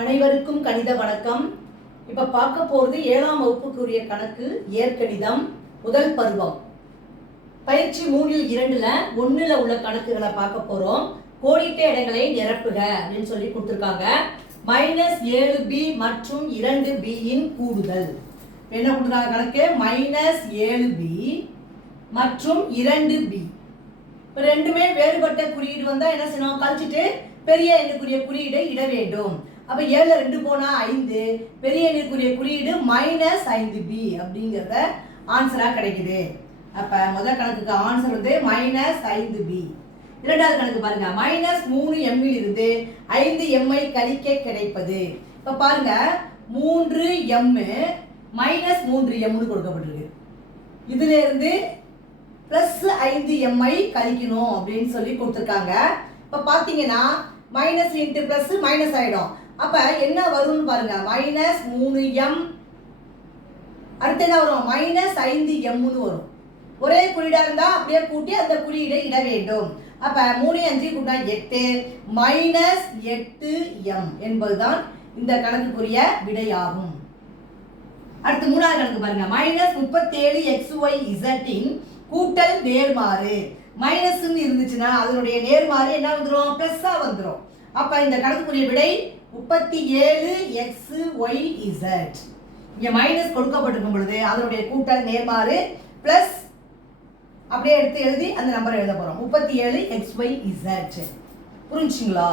அனைவருக்கும் கணித வணக்கம். இப்ப பார்க்க போறது ஏழாம் வகுப்புக்குரிய கணக்கு இயற்கணிதம் முதல் பருவம். பயிற்சி மூணில் இரண்டுல ஒண்ணுல உள்ள கணக்குகளை பார்க்க போறோம். கோடிட்ட இடங்களை நிரப்புக அப்படின்னு சொல்லி கொடுத்துருக்காங்க. மைனஸ் ஏழு பி மற்றும் இரண்டு பியின் கூடுதல். என்ன கொடுத்துருக்காங்க கணக்கு? மைனஸ் ஏழு பி மற்றும் இரண்டு பி இப்போ ரெண்டுமே வேறுபட்ட குறியீடு வந்தால் என்ன செய்யணும்? கழிச்சிட்டு பெரிய எண்ணுக்குரிய குறியீடை இட வேண்டும். அப்ப ஏழுல ரெண்டு போனா ஐந்து பெரிய எண்ணிற்குரிய குறியீடு மைனஸ் ஐந்து பி அப்படிங்கிறத ஆன்சரா கிடைக்குது. அப்ப முதல் கணக்குக்கு ஆன்சர் வந்து மைனஸ் ஐந்து பி இரண்டாவது கணக்கு பாருங்க மைனஸ் மூணு எம்மில் இருந்து ஐந்து எம்ஐ கழிக்க கிடைப்பது. இப்ப பாருங்க மூன்று எம் மைனஸ் மூன்று எம்னு கொடுக்கப்பட்டிருக்கு. இதுல இருந்து ப்ளஸ் ஐந்து எம்ஐ கழிக்கணும் அப்படின்னு சொல்லி கொடுத்துருக்காங்க. இப்போ பார்த்தீங்கன்னா மைனஸ் இன்ட்டு ப்ளஸ் மைனஸ் ஆகிடும் அப்போ என்ன வரும்னு பாருங்க. மைனஸ் மூணு எம் அடுத்து என்ன வரும்? மைனஸ் ஐந்து எம்னு வரும். ஒரே குறியீடா இருந்தால் அப்படியே கூட்டி அந்த குறியீடை இட வேண்டும். அப்போ மூணு அஞ்சு கூட்டினா எட்டு. மைனஸ் எட்டு எம் என்பதுதான் இந்த கணக்குக்குரிய விடையாகும். அடுத்து மூணாவது கணக்கு பாருங்க. மைனஸ் முப்பத்தேழு எக்ஸ் ஒய் இசட்டின் கூட்டல் நேர்மாறு. மைனஸ்ன்னு இருந்துச்சுன்னா அதனுடைய நேர்மாறு என்ன வந்துடும் ப்ளஸ்ஸாக வந்துடும் அப்போ இந்த கணக்குக்குரிய விடை முப்பத்தி ஏழு எக்ஸ் ஒய் இசட் இங்கே மைனஸ் கொடுக்கப்பட்டிருக்கும் பொழுது அதனுடைய கூட்டல் நேர்மாறு ப்ளஸ் அப்படியே எடுத்து எழுதி அந்த நம்பரை எழுத போகிறோம் முப்பத்தி ஏழு எக்ஸ் ஒய் இசட் புரிஞ்சுங்களா